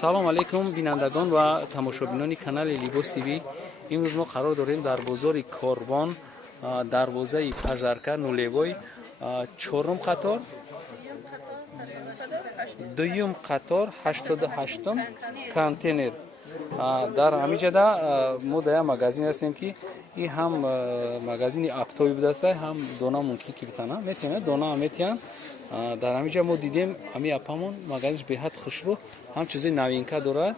салом алейкум бинандагон ва тамошобинони канали Libos TV. Имрӯз мо қарор дорем дар бозори Корбон, дарвозаи пажарка нулевой, чорум қатор, дуюм қатор 88-ум контейнер. дар ҳамиҷада мо дар як магазин ҳастем ки ин ҳам магазини аптои будааст, ҳам дона мумкин ки битана метиҳана дона метиҳан. дар ҳамиҷа мо дидем ҳамин апамон магазинш беҳад хушрӯ, ҳам чизои новинка дорад.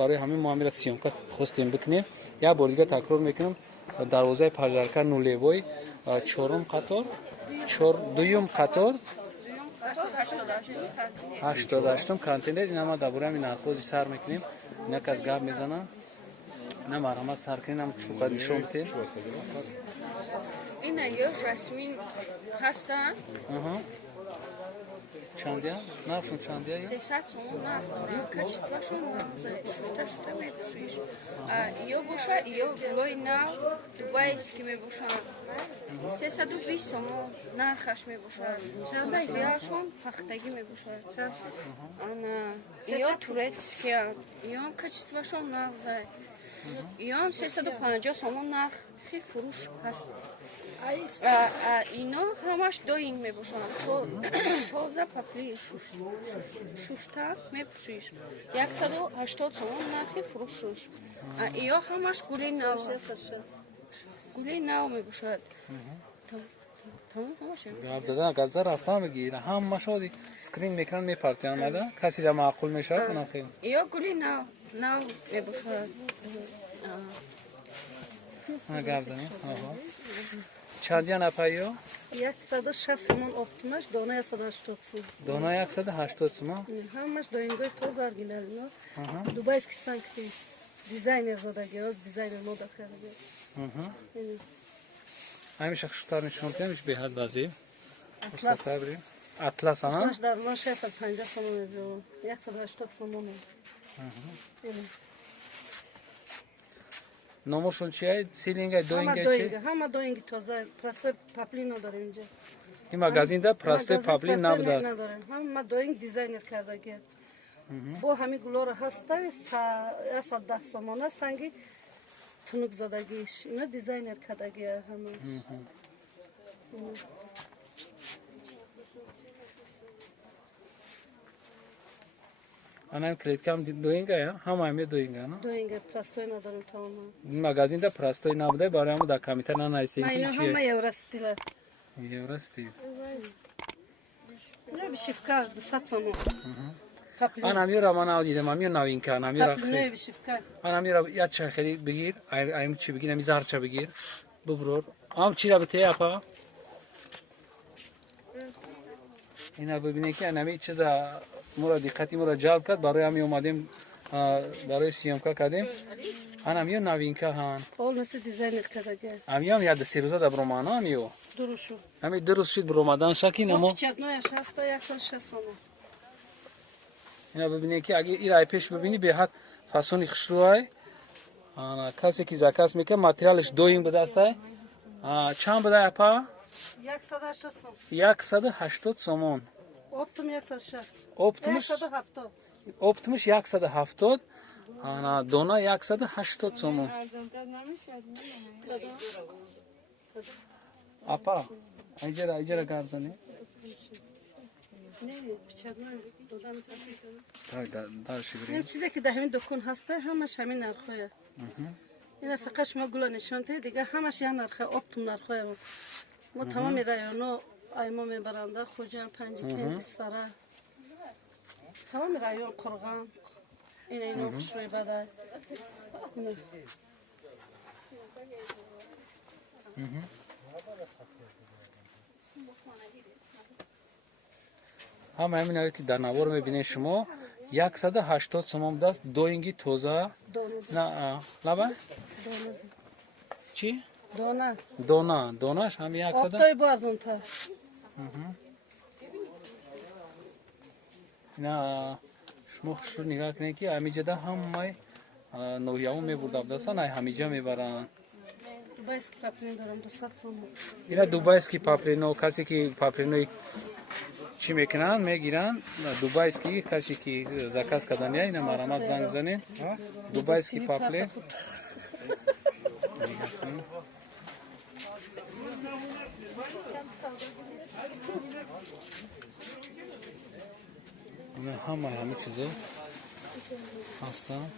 Барои ҳамин мо ҳамира сиёмка хостем бикунем. Як бор дига такрор мекунам, дарвозаи пажарка нулевой, чорум қатор, дуюм қатор 88-ум контейнер. ина ма дар бораи ҳамин нархҳози сар мекунем. ина кас гап мезанам, ина марҳамат сар кунем, чӯка нишон битем. Ина ё жасмин ҳастанд. Чандия? Нархшон чандия? 300 сомон нарх дорад. Качествашон шута мебошиш. Ё боша, ё гулои нав, дубайский мебошад. 320 сомон нархаш мебошад. Реалшон пахтагӣ мебошад. Ана ё турецкия, ё качествашон нав дай. Ё 350 сомон нарх фуруш ҳаст. Ино ҳамаш доинг мебошанд. Тоза папли шушта мепӯшиш. 180 сомон нархи фурӯшуш. Иё ҳамаш гули нав мебошад. гапзада рафтан мегира ҳамашо скрин мекунанд мепартиан мада каси да маъқул мешавад онам хел. Иё гули нав мебошад. гап занем. Чандия напайё? 160 сомон оптимаш, дона 180 сомон. Дона 180 сомон. Ҳамаш доингои тоза оригинально. Дубайский санкти дизайнер задаги, оз дизайнер мода карда. Ҳамиша хуштар нишон дем, беҳад вазиф. Атлас. Атлас ана? Атлас дар лон 650 сомон мебиём. 180 сомон. Номошон чия? Силинга, доинга чи? Ҳама доинги тоза, простой папли надорем инҷа. Ин магазинда простой папли набудааст. Ҳама доинг дизайнер кардаги. Бо ҳами гулора ҳаста 110 сомона санги тунук задагиш. Ино дизайнер кардаги ҳамаш. Анам клеткам доинга я? Ҳама ҳаме доинга, на? Доинга простой надорем тамоман. Ин магазинда простой набуда, барои ҳамо дар компютер нанависем ки чия? Ҳама евростила. Евростил. Ина бишивка 200 сомон. Анамиёра ман навдидам, амиё новинка, анамиёра хеле бишивка. Анамиёра я чахели бигир, айм чи бигир, ами зарча бигир. Буброр. Ам чира бите апа? Ина бибинед ки анами чиза мура диққати мура ҷалб кард, барои ҳамин омадем, барои сиёмка кардем. Анамиё новинка ҳан. Полностью дизайнер кардаги. Амиём як се рӯза да биромана амиё. Дурушу. Ами дуруш шид биромадан шаки намо. Печатнояш ҳаст 160 сомон. Ина бибинед ки аги ира пеш бибини беҳад фасони хушрӯай. Касе ки заказ мекард материалш доим будааст. Чанд буда апа? 180 сомон. 180 сомон. Оптум 160. Оптумш 170. Оптумш 170. Ана дона 180 сомон. Апа, айҷара гап зане. Не, печатной додам тафикам. Тай дарши бирем. Ин чизе ки дар ҳамин дукон ҳаста, ҳамаш ҳамин нархоя. Ина фақат шумо гула нишон таҳед, дига ҳамаш як нарха, оптум нархоя. Мо тамоми районо аймо мебаранда, Хуҷанд, Панҷикен, Исфара. Тамоми район Қурған. Ино хушрӯи бадай. ҳама ҳамин ки дар навор мебинед шумо 180 сомон будааст, доинги тоза. Лаба? Чи? Донаш ҳам 100. Оптой бо арзонтар. ина шумо хушрӯ нигоҳ кунед ки ҳамиҷада ҳамаи ноҳияҳо мебурда будааст, ай ҳамиҷа мебаранд. Дубайский паплин дорам 200 сомон. Ина дубайский паплино, касе ки паплинои چی میکنن میگیرن دوبایسکی کسی که زکاس کردن یا اینا مرامت زنگ بزنین دوبایسکی پاپلی اینا همه چیزا هستن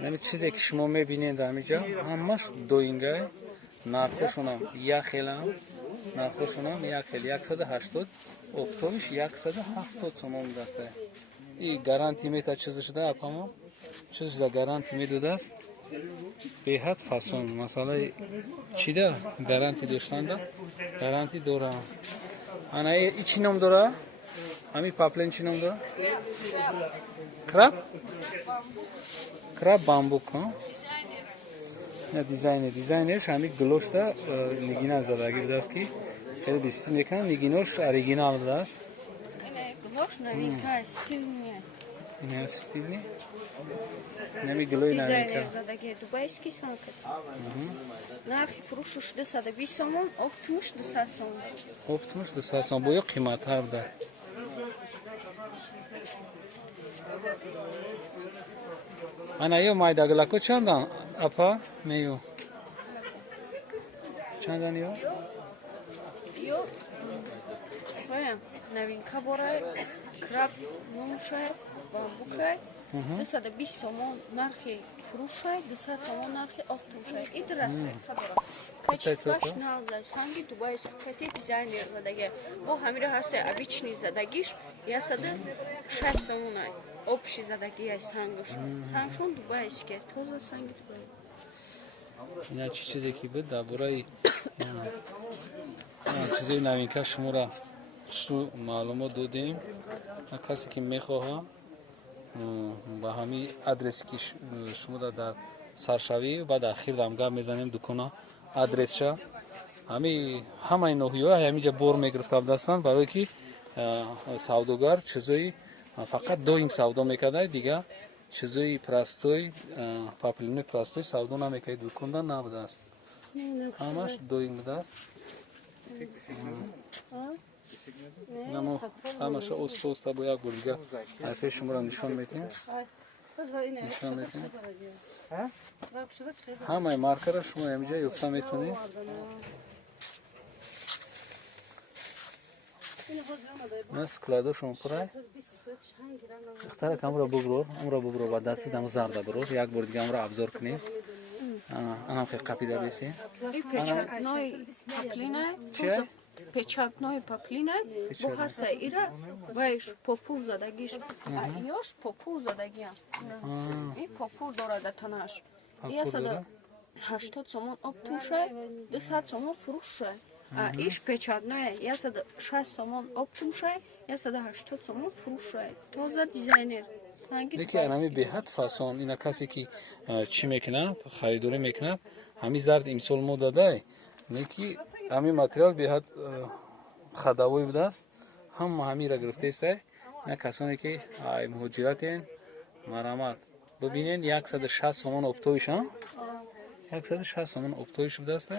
یعنی چیزی که شما میبینید در اینجا همش دوینگه نرخشون هم یک خیل هم نرخشون هم یک خیل 180 اکتبرش 170 سومون دسته این گارانتی میتا چیز شده اپاما چیز شده گارانتی میدوده است به حد فاسون مثلا چی ده گارانتی داشتن ده گارانتی دوره انا ای چی نام دوره همی پاپلین چی نام دوره کراب بامبوک ها نه دیزاینش همی گلوش ده نگینه زدگیر دست کی خیلی بیستی میکنن نگینوش اوریجینال دست Глош новинка, стиль не. اینه استیل نی نمی گلوی Дизайнер نمیکن задаге дубайский санкет. Нархи фрушу 220 сомон, 60 сомон. Optimus da sasan boyu kıymet harda. Ana yo mayda glako çandan apa meyo. Çandan yo. Yo. Baya новинка борай. Краб нумшай, бамбукай. 220 сомон нархи фрушай, 200 сомон нархи 60. Идрасай кабора. Качестваш назай санги дубайский кати дизайнер задаге. Бо хамира хасте обычный задагиш, я сады 6 сомонай. Общий задаги я сангыш. Сангшон дубайский, тоза санги дубай. Ya çiçek gibi da burayı çiçeği navinka şumura şu malumu dodim. Kası ki mekoha با همی آدرسی که شما در سرشاوی بعد آخر دامگاه میزنیم دکونا آدرس شا همه نوحیه همیجا بور میگرفتم دستان برای که سوداگر چیزایی فقط دو این سودا میکرده دیگه چیزایی پراستوی پاپلینی پراستوی سودا نمیکرد دکوندن نبوده است همش دو این بوده است نمو همش اوست با یک بار دیگه حرفه شما را نشان میتیم نشان میتیم همه مارکه را شما اینجا یافته میتونید نه سکلاده شما پرای اختار کامرا بگرو و دست دم زرد برو یک بار دیگه امرا ابزار کنیم آنها که قپیده بیسی Печатной паплина. چیه؟ Печатной паплина. Бо хаса ира вайш попур задагиш. А иош попур задагия. И попур дорада танаш. Я сада 80 сомон оптушай, 200 сомон фрушай. А иш печатной я сада 6 сомон оптушай, я сада 80 сомон фрушай. Тоза дизайнер. دیگه همی به حد فاسون اینا کسی که چی میکنه خریداری میکنه همی زرد امسال مو داده نیکی همی ماتریال به حد خداوی بوده است همی را گرفته است نه کسانی که مهاجرتین مرامت ببینین 160 سومن اپتویش 160 سومن اپتویش بوده است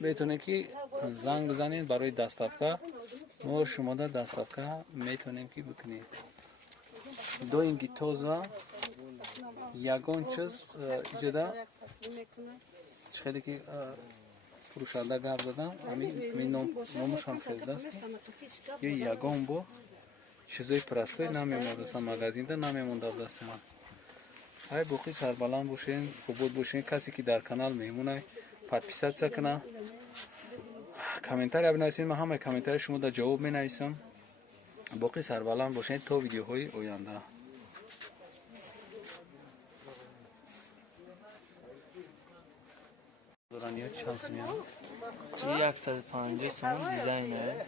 میتونه که زنگ بزنین برای دستافکا ما شما در دستافکا میتونیم که بکنید دو اینگی توزا یگان چیز ایجاده خیلی که فروشنده گفت دادم همین نامش هم خیلی دست یه یگان با چیزای پرستای نمیمونده است مغازین ده نمیمونده دست من های بوقی سربلند باشین خوب باشین کسی که در کانال میمونه پادپیسات سکنه کامنتاری بنویسین من همه کامنتاری شما در جواب می نویسم باقی سربلند باشین تا ویدیوهای آینده دورانیه چند میاد 150 سومن دیزاینه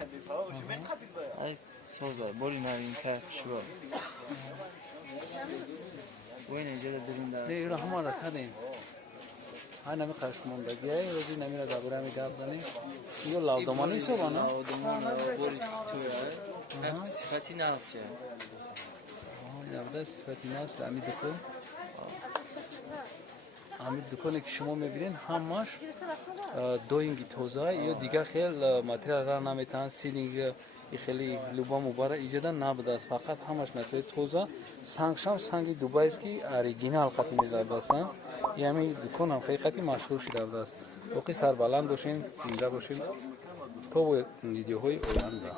ای سوزا بولی نوینکه شو وين اجل درین دار نه ایران همه را کردیم های نمی خشموندگی های روزی نمی را دبوره می گفت زنیم یه لاودمانی سو بانا لاودمان بولی توی صفتی ناس چه یه صفتی ناس را می دکو ҳамин дуконе ки шумо мебинед ҳамаш доинги тоза ё дигар хел материалра наметаҳанд силинг хеле люба мубара иҷода набудааст фақат ҳамаш материали тоза сангшам санги дубайст ки оригинал қати мезардастанд и ҳамин дуконам хеле машҳур шудааст боқӣ сарбаланд бошед зинда бошед то видеоҳои оянда.